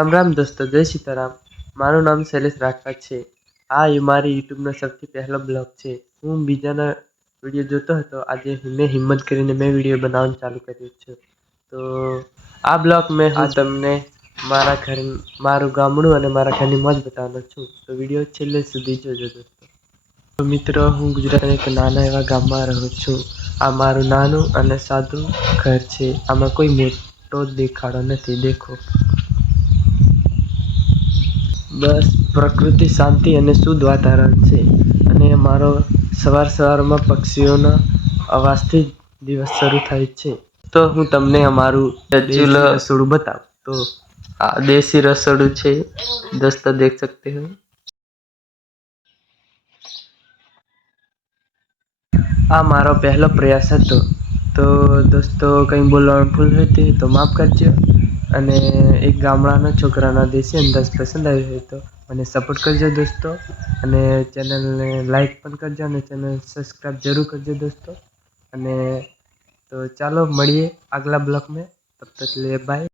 રામ રામ દોસ્તો, જય સીતારામ। મારું નામ શૈલેષ રાઠવા છે। આ મારી યુટ્યુબનો સૌથી પહેલો બ્લોગ છે। હું બીજાના વિડીયો જોતો હતો, આજે મેં હિંમત કરીને મેં વિડીયો બનાવવાનું ચાલુ કર્યું છે। તો આ બ્લોગ મેં હું તમને મારું ગામડું અને મારા ઘરની મોજ બતાવવાનો છું। તો વિડીયો છેલ્લે સુધી જોજો દોસ્તો। તો મિત્રો, હું ગુજરાતના એક નાના એવા ગામમાં રહું છું। આ મારું નાનું અને સાદું ઘર છે। આમાં કોઈ મોટો દેખાડો નથી, દેખો। બસ પ્રકૃતિ, શાંતિ અને શુદ્ધ વાતાવરણ છે। અને મારો સવારમાં પક્ષીઓના અવાજથી દિવસ શરૂ થાય છે। તો હું તમને અમારું દેશી રસોડું બતાવું। તો આ દેશી રસોડું છે દોસ્તો, દેખ सकते हो। આ મારો પહેલો પ્રયાસ હતો। તો દોસ્તો, કંઈ બોલવાનું ભૂલ હતી તો માફ કરજો। અને એક ગામડાના છોકરાના દેશી અંદાજ પસંદ આવ્યો હોય તો મને સપોર્ટ કરજો દોસ્તો। અને ચેનલને લાઈક પણ કરજો અને ચેનલ સબસ્ક્રાઈબ જરૂર કરજો દોસ્તો। અને તો ચાલો મળીએ આગલા બ્લોગ में, तब तक लिए बाय।